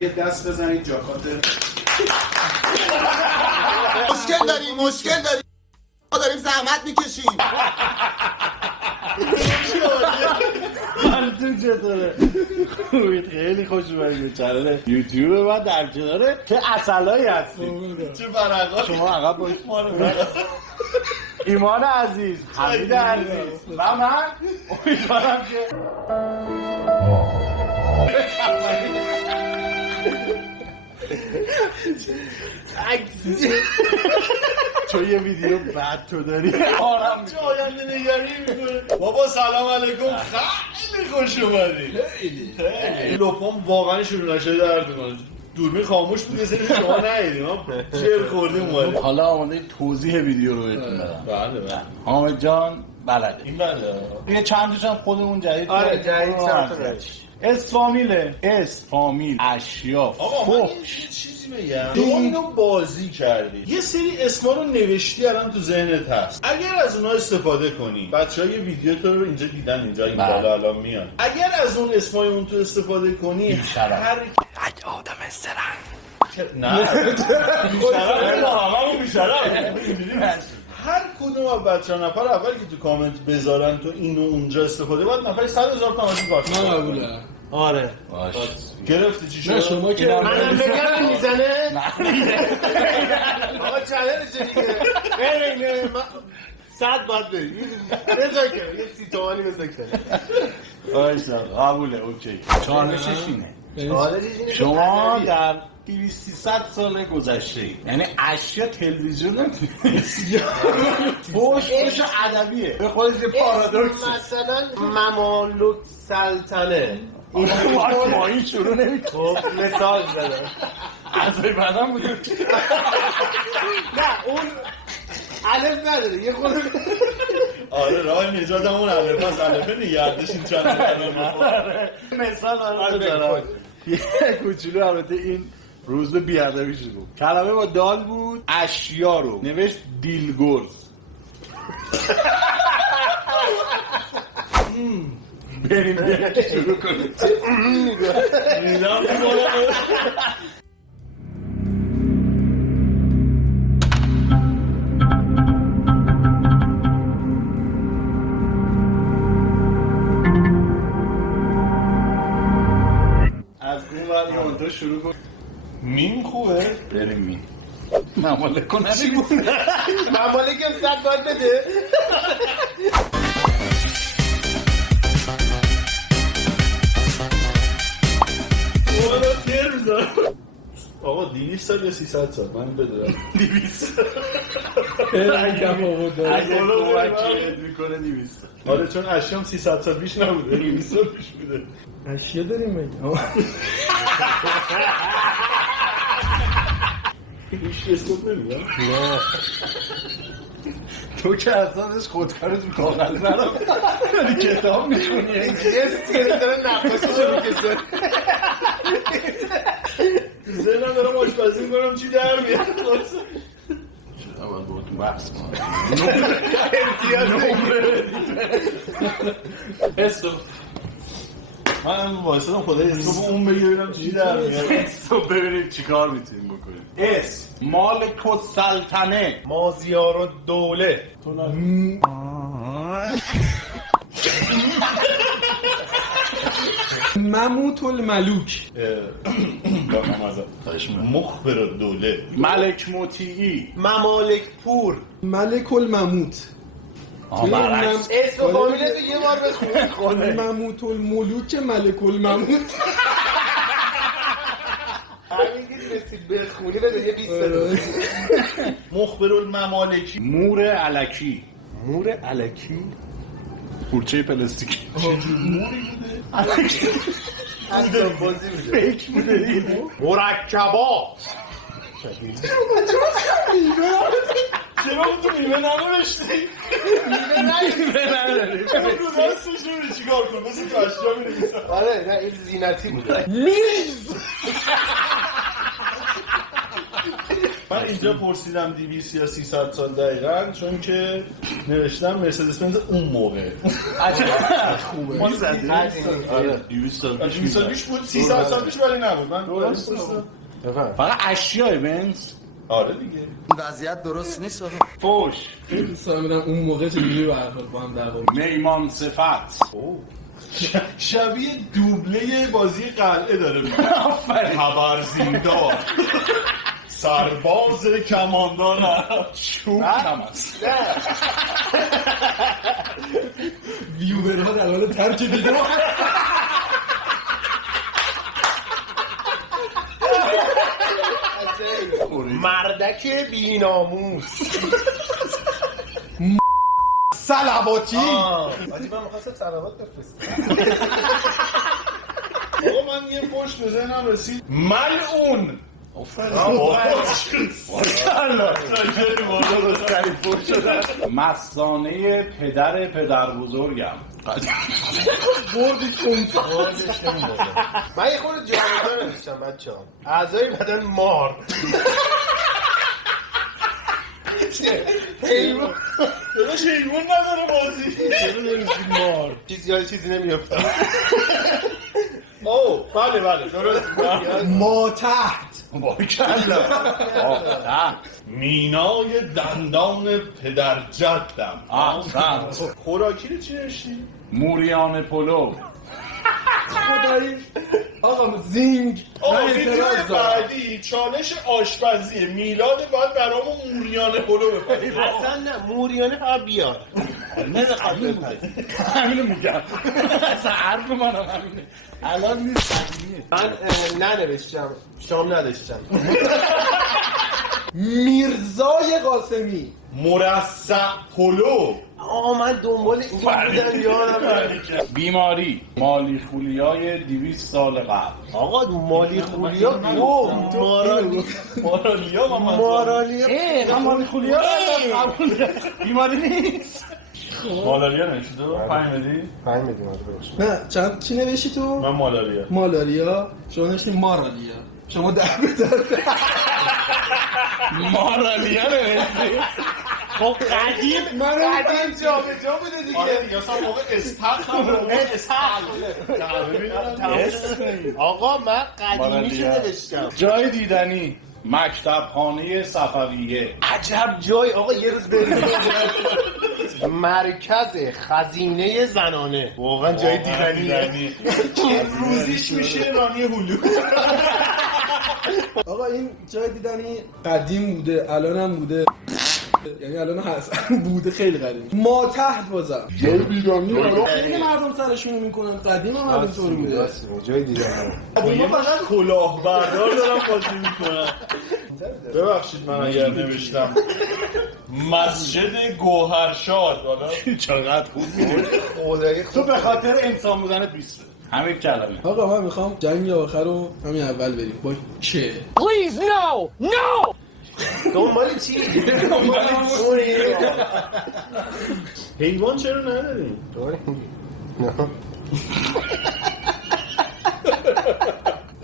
یه دست بزنید جاکات. مشکل داریم ما داریم زحمت میکشیم. تو چطوره؟ خوبید، خیلی خوش اومدید. چنل یوتیوب من در کنار چه عسلایی هستید. چه برقا شما عقب باشید. ایمان عزیز، حمید عزیز و من امیدوارم که تو یه ویدیو بعد تو داری آرام چه آینده نگری میکنه. بابا سلام علیکم، خیلی خوش اومدید. خیلی لپام واقعا شروع نشده درد میکنه. دوربین خاموش بود، یه سری شما ندیدیم ها چیر خوردیم اومدیم. حالا آماده توضیح ویدیو رو بهتون بدم. بله حامد جان بلده این بله. یه چند روز هم خودمون جدید آره جدید ساختش. اس فامیل اشیاف آقا من یه چیزی بگم. تو اینو بازی کردی، یه سری اسما رو نوشتی الان تو ذهنت هست. اگر از اونها استفاده کنی، بچه‌ها یه ویدیو تو رو اینجا دیدن، اینجا این بالا الان میاد. اگر از اون اسمای اون تو استفاده کنی، هر آدم سرنگ نه بیشتر هممون بیشتر هر کدوم از بچه‌ها نفر اول که تو کامنت بذارن تو اینو اونجا استفاده بعد نفر 100,000 تومان از این کارت من قبوله. آره گرفتی چی شد؟ نه شما که منم بگم میزنه. آقا چنل دیگه ببین 100 باید بریم بذار که یه 30 تومانی بذار که آیسا قبوله اوکی. چالشش اینه شما در 200 سال گذشته یعنی اشیا تلویزیون فوش ادبیه به خودش یه پارادوکس مثلا ممالک سلطنه ما این شروع نمی‌کنه. خب مثال زدم عزای بدن بوده. نه اون الف نداره یه خود آره راه نجات همون الف هست. الفه نگردش این چند مثال هم بزنم یه کوچولو. البته این روز به بیادبیش بود. کلمه با دال بود، اشیا رو نوشت دیلگرز. بریم شروع کنیم. از اون ور یا اون شروع کن. میم خوبه؟ بریم میم. ممالک کنه چی بود؟ ممالک هم 100 باید بده. آقا 200 سال یا 300 سال من بدونم 200 رنگم آورده اگه کمکیت میکنه 200. آره چون اشیام 300 سال پیش نبوده 200 سال پیش بوده. اشیا داریم مگه هیچ اسم نمیدم. نه تو که اصلا خودکارت رو کاغذ ندارم کتاب میخونی یه سیگاری داره نقاشیشو میکشه. ذهنم دارم آشپزی میکنم چی در میاد. اول با تو بحث کنم استو من واسه خدای استو اون بگیرم چی در میاد. تو ببینید چیکار میتونیم بکنیم. اس مالک السلطنه مازیار و دوله مموت الملوک مخبر دوله ملک مطیعی ممالک پور ملک المموت. برعکس اسم فامیلتو یه بار بخون. مموت الملوک ملک المموت. همین که رسید بخونی بده یه 20 سال. مخبر الممالکی مور الکی. مور الکی پورچه پلاستیکی اصلا بازی میده فیک بوده این. مرکبات چرا تو میوه ننوشتی؟ میوه نداری رو دستش نمیده چیکار کن مثل تو اشیا می‌نویسن. آره نه این زینتی بوده. میز من من اینجا پرسیدم 200 یا 300 سال دقیقاً چون که نوشتم مرسدس بنز اون موقع. خوبه. ما زدیم. آره 200 سال 200 سال پیش بود 300 سال پیش ولی نبود. من درست پرسیدم. فقط اشیای بنز آره دیگه. این وضعیت درست نیست آقا. فوش خیلی دوست دارم بدم اون موقع چجوری برخورد با هم دعوا میمان صفت شبیه دوبله بازی قلعه داره. آفرین خبرزیندار سرباز کماندار چوب هم هست ویورها در حال ترک دیگه مردک بیناموس سلواتی آجی من میخواستم سلوات بفرستم. آقا من یه پشت به ذهنم رسید ملعون. مستانه پدر بزرگم بردی کنسا من یه خورده جامعه نوشتم بچه ها. اعضای بدن مار. حیوان. داداش حیوان نداره بازی. چرا نمیگی مار؟ چیزی نمیفته. اوه بله درست. ما تحت مینای دندان پدر جدم. خوراکی رو چی نوشتی؟ موریان پلو خدایی آقا زینگ آقا من ویدیو اعتراض دارم. بعدی چالش آشپزیه. میلاد باید برامون موریان پلو بپرید. اصلا نه موریانه فقط بیار. همینو میگم اصلا حرف منم همینه الان نیست من ننوشتم شام نداشتم. میرزای قاسمی مرصع پلو. آقا من دنبال این بودم یادم. بیماری مالی خولیای 200 سال قبل آقا مالی خولیا مارالیا من مالی خولیا بیماری نیست مالاریا نشده؟ 5 میدی؟ 5 میلیون درست. نه چند چی نوشتی تو؟ من مالاریا. مالاریا شما نوشتی مارالیا شما در مارالیا نوشتی خب قدیم جا به جا بده دیگه. آره دیگه اصلا موقع استخ هم موقع استخ. آقا من قدیمیشو نوشتم. جای دیدنی مکتب خانه صفویه عجب جای آقا یه روز بریم. مرکز خزینه زنانه. واقعا جای دیدنیه. روزیش میشه رانی هلو. آقا این جای دیدنی قدیم بوده الان هم بوده یعنی الان هست بوده خیلی قدیم ما تحت بازم جای دیدنی خیلی مردم سرشونو میکنن قدیم هم همینطور بوده جای دیدنی. ما فقط کلاهبردار دارم بازی میکنم. ببخشید من اگر نوشتم مسجد گوهرشاد. حالا چقدر خوب میدونی تو به خاطر انسان بودنت 20 همین کلمه. آقا من میخوام جنگ آخر رو همین اول بریم با چه Please no. دنبال چی؟ حیوان چرا نداریم؟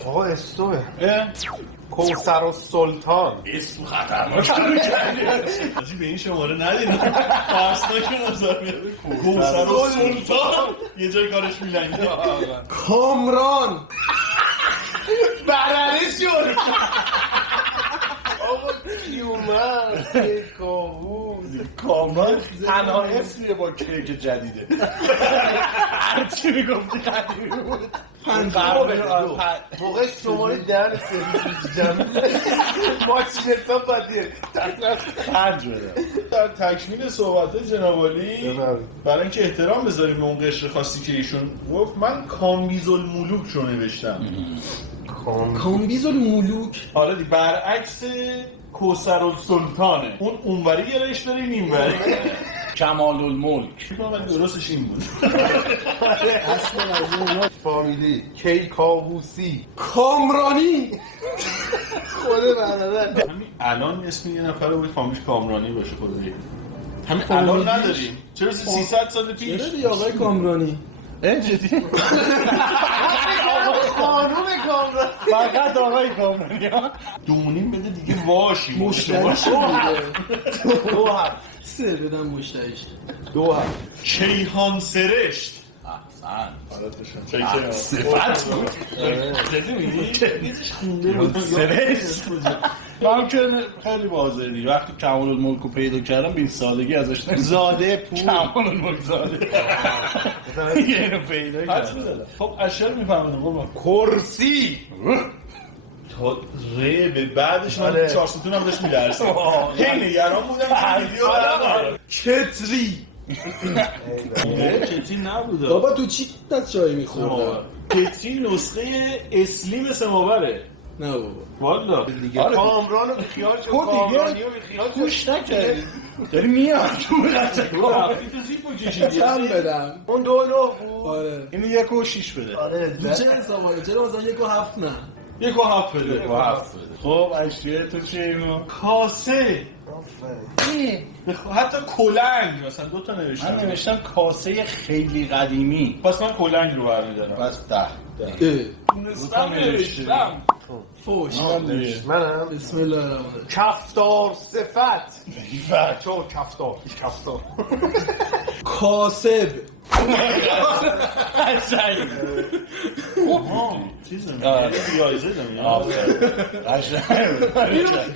آقا استوه کوثر و سلطان. اسم خطرناک آجی به این شماره ندیدم. ترسناک مزاحمیت. کوثر و سلطان یه جای کارش میلنگه. کامران برنه شد. آقا کیومرد کاووس کامران تنها اسمیه با کیک جدیده هرچی میگفتی قدیمی بود موقع شماره دهن سرویس جمعی ماشین حساب بدیه. پنج بده در تکمیل صحبت جناب علی برای اینکه احترام بذاریم به اون قشر خاصی که ایشون گفت من کامبیز الملوک رو نوشتم. کامبیز الملوک آره دی برعکس کوثر السلطانه. اون اونوری یه ریش داره این وری. کمال الملک من درستش این بود. اصلا از اون فامیلی کیکاووسی کامرانی خود برادر. همین الان اسم یه نفر رو فامیلش کامرانی باشه خود دیگه. همین الان نداریم. چرا 300 سال پیش؟ چرا دیگه آقای کامرانی جدی خانوم کامران فقط آقای کامرانی ها 2.5 بده دیگه واشی مشتریش بوده 2 هفت 3 بدم مشتریش 2 هفت کیهان سرشت. صفت بود جدی میگی؟ سرشت من که خیلی واضحه دیگه وقتی کمال الملک رو پیدا کردم به این سادگی ازش نمی‌دونم. زاده پول کمال الملک زاده یه اینو پیدا کردم خب اشیا رو میفهمونم قربان کرسی تا ره به بعدش من 4 ستون هم داشت می‌لرزید. خیلی نگران بودم که ویدیو برام کتری کتی نبوده بابا تو چی دست چای میخوردم کتی نسخه اصلی مثل ماوره نه بابا والا دیگه کامران رو بیخیال شد تو دیگه کامرانی رو بیخیال شد گوش نکردی داری میاد تو رفتی تو زیپ رو کشیدی چند بدم اون 2 بود آره اینو 1 و 6 بده آره دو چه حسابه چرا مثلا 1 و 7 نه 1 و 7 بده 1 و 7 بده خب اشیاء تو چیه اینو کاسه حتی کلنگ مثلا 2 تا نوشتم من نوشتم کاسه خیلی قدیمی پس من کلنگ رو برمی‌دارم بس 10 دونستم نوشتم فوش منم بسم الله الرحمن الرحیم کفتار صفت چون کفتار کاسب چیز یایزه دمیاد.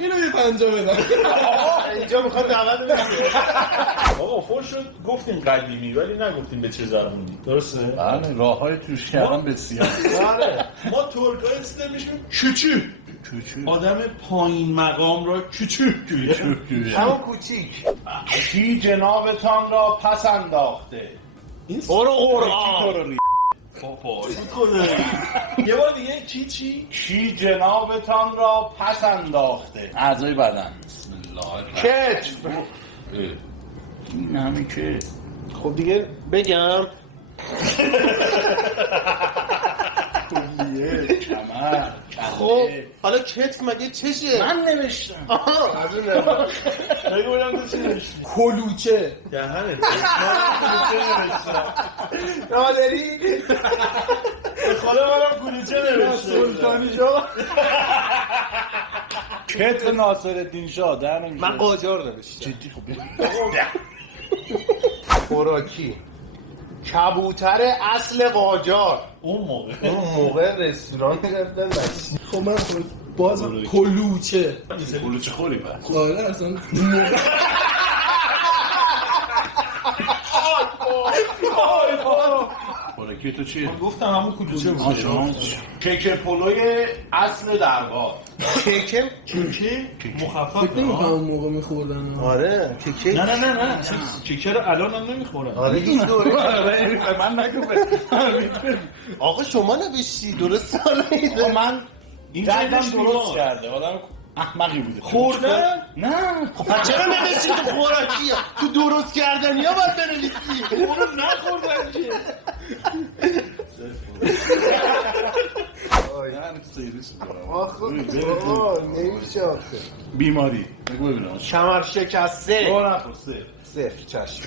اینو یه 50 بدم اینجا میخواد دعوت بدیم آقا فوش شد گفتیم قدیمی ولی نگفتیم به چه زبونی. درسته؟ بله راه‌های توش کردن بسیار آره ما ترک‌ها استر میشیم کوچو. آدم پایین مقام را کوچو. همون کوچیک کی جنابتان را پس انداخته برو قرآن یه بار دیگه چی؟ کی جنابتان را پس انداخته اعضای بدن بسم الله الرحمن کتف این همین که خب دیگه بگم کلیه کمر خب حالا کتف مگه چشه من نوشتم از اون نمیدونم بگو بودم تو چی نوشتی کلوچه دهنت نادری خدا منم کلوچه نوشته سلطانی جا کتف ناصرالدین شاه در نمیشه من قاجار نوشتم جدی خب خوراکی کبوتر اصل قاجار اون موقع اون موقع رستوران گرفتن خب من باز کلوچه کلوچه خوری بس آره اصلا خوراکی تو چیه؟ گفتم همون کلوچه بود. کیک پلوی اصل درگاه کیکه مخفف. فکر نمی‌کنم اون موقع میخوردن آره کیکه نه کیکه رو الان هم نمیخورن. آره هیچ دوره من نگو آقا شما نوشتی درست آقا من این جدم دردش درست بیمار. کرده آدم احمقی بوده خوردن؟ نه خب چرا نوشتی تو خوراکی تو درست کردنی ها باید بنویسی اونو نخوردن که نه سیریس آخه نمیشه آخه بیماری بگو ببینم کمر شکسته نخور صفر چشم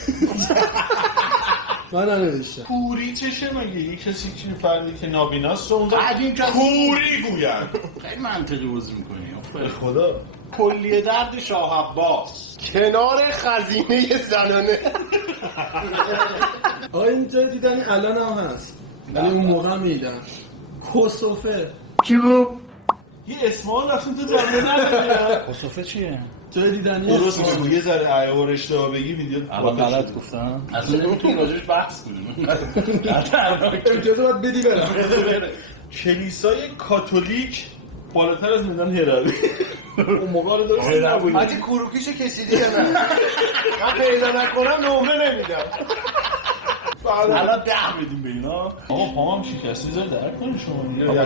من ننوشتم کوری چشه مگه یه کسی که فردی که نابیناست رو اونجا قدیم کسی- کوری گوین. خیلی منطقی بازی میکنی خدا کلیه درد شاه عباس کنار خزینه زنانه آقا این جای دیدنی الان هم هست ولی اون موقع هم میدن کسوفه یه اسمان رفتیم تو زمینه نداریم. کسوفه چیه؟ جای دیدنی درست هست. میگو یه ذره ایور اشتباه بگی ویدیو الان غلط گفتم اصلا نمیتونیم راجعش بحث کنیم امتیاز باید بدی برم کلیسای کاتولیک بالاتر از میدان هراری. اون موقع رو داشت حاجی کروکیشو کشیدی یا نه من پیدا نکنم نمره نمیدم الان 10 بدیم به اینا آقا پامم شکسته زد درک کنیم شما بابا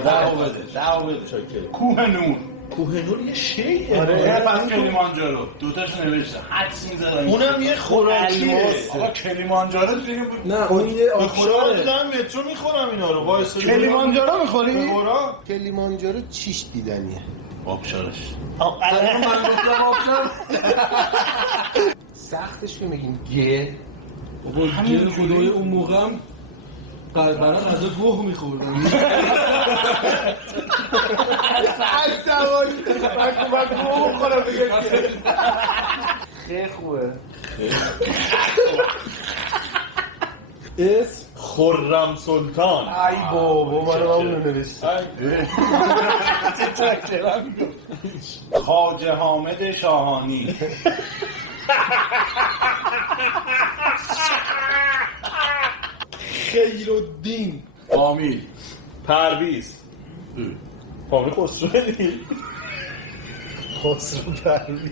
10 بده کوه نور کوه نور یه شیعه. آره پس کلیمانجارو دوتاش نوشته حدس می‌زدن اونم یه خوراکیه. آقا کلیمانجارو چیه بود نه اون یه به خدا آبشاره دارم مترو میخورم اینا رو وایس کلیمانجارو می‌خوری؟ به قرآن. کلیمانجارو چیش دیدنیه آبشارش من گفتم آبشار سختش که میگیم گه بابا گل خدای اون موقع هم برای غذا گوه میخوردن از زمان من گوه خیلی خوبه. اسم خرم سلطان. ای بابا من اونو نوشتم. خواجه حامد شاهانی. خیرالدین فامیل پرویز. فامیل خسروی. خسرو پرویز.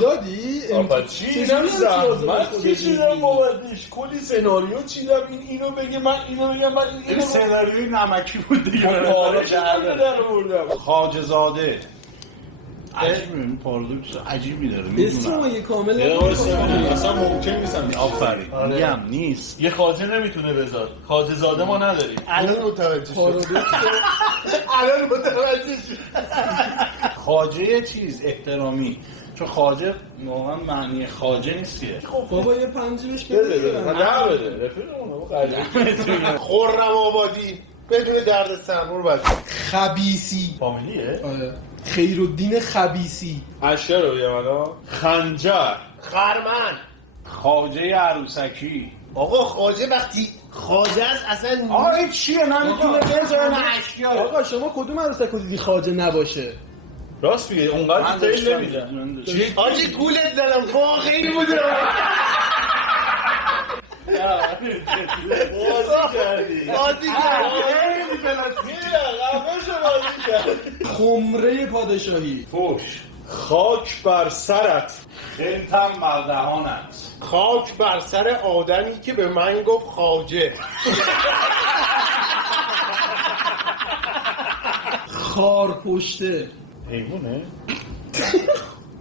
دادی؟ آبا چی نمیزم من کشیدم بابتش کلی سناریو چیدم اینو بگه من اینو بگم من این اینو سناریوی نمکی بود دیگه. آره در بردم. خواجه زاده. عجیبه این پارادوکس عجیبی داره. اسم رو یه کامل اصلا ممکن نیستم. آفرین. میگم نیست. یه خواجه نمیتونه بذار. خواجه زاده ما نداریم. الان متوجه شد. پارادوکس الان متوجه شد. خواجه چیز احترامی. چون خواجه واقعا معنی خواجه نیست که. بابا یه پنجهش بده بده نه بده رفیقمون قضیه خرم آبادی بدون درد سرمور بچه. خبیسی. فامیلیه. آره خیرالدین خبیسی. اشیا رو بگم الان خنجر. خرمن. خواجه عروسکی. آقا خواجه وقتی خواجه است اصلا آره چیه نمیتونه بزنه اشیا. آقا شما کدوم عروسک رو دیدی خواجه نباشه؟ راست میگه اونقدر دیتیل نمیدن. آجی گولت زدم واقعی بوده. بازی کردی. بازی کردی. خمره پادشاهی. فوش. خاک بر سرت. خلطم بر دهانت. خاک بر سر آدمی که به من گفت خواجه. خارپشته. حیوانه؟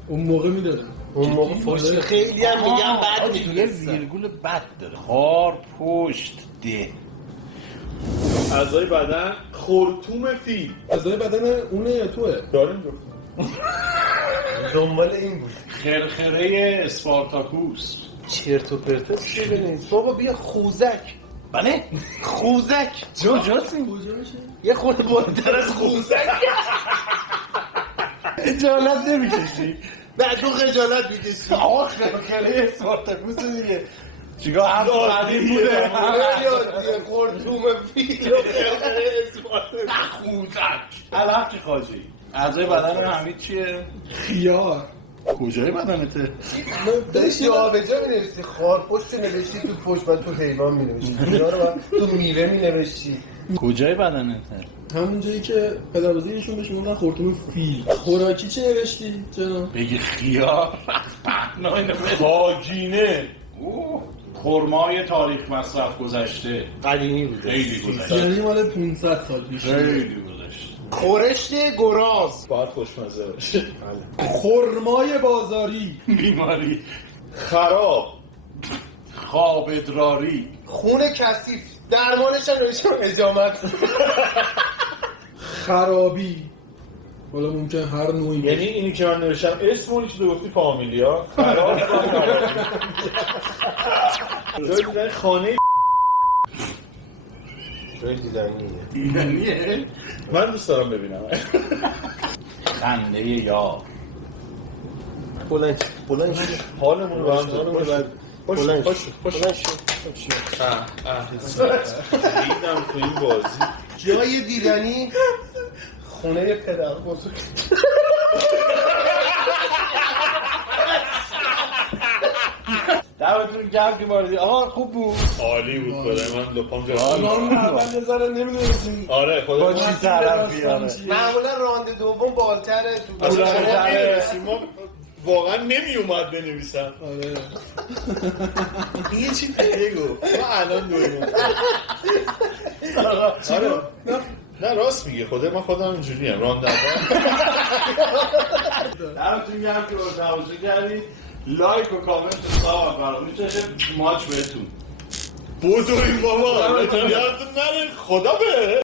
اون موقع میدادم. اون موقع فشت خیلی هم میگم بد یه میگه. ویرگول بد داره. خار پشت ده. اعضای بدن خرطوم فیل. اعضای بدن اونه یا توه؟ داریم گفتیم. دنبال این بود. خرخره اسپارتاکوس. چرت و پرت چیه نیست بابا بیا خوزک. بله؟ خوزک جاست کجا میشه؟ یه خورده بالاتر از خوزک. اجالت نمیکشی؟ نه تو خجالت میکشی. آقا خرخره اسپارتاکوس دیگه چیکار هم قدیم بوده یه خورتوم فیل و اسپارتاکوس. خوزک الان چی خواجی؟ اعضای بدن حمید چیه؟ خیار. کجای بدنته؟ داشتی جابجا می‌نوشتی خارپشت نوشتی تو پشت بعد تو حیوان می‌نوشتی اینا رو تو میوه می‌نوشتی. کجای بدنته؟ همون جایی که پدربزرگشون بهش میگن خورتوم فیل. خوراکی چه نوشتی جناب؟ بگی خیار خاگینه. خرمای تاریخ مصرف گذشته قدیمی بوده. خیلی گذشته یعنی مال 500 سال پیش. خیلی گذشته خورشت گراز. باید خوشمزه باشه. خرمای بازاری. بیماری خراب. خواب ادراری خون کثیف. درمانش هم نوشتم اجامت. خرابی. حالا ممکن هر نوعی یعنی اینی که من نوشتم اسم اونی که تو گفتی فامیلیا خراب. جایی دیدن خانه جای دیدنیه. دیدنیه من دوست دارم ببینم. خنده یار بلند حالمون رو با هم بلند دیدم تو این بازی جای دیدنی خونه پدر بزرگ. دعوتون گرم که باردی آها خوب بود عالی بود خدای من لپام جا ما اول نظر نمیدونستیم آره خدا با چی طرف بیاره معمولا راند دوم بالتره تو اصلا دوران شما نمی‌نویسیم. ما واقعا نمی اومد بنویسم. آره یه چی بگو ما الان دوریم. آره نه راست میگه خدا من خودم اینجوری ام راند دعوتون گرم که با تماشا کردید لایک و کامنت و ساب فراموش نشه ماچ بهتون بزرگ بابا یادتون نره خدا به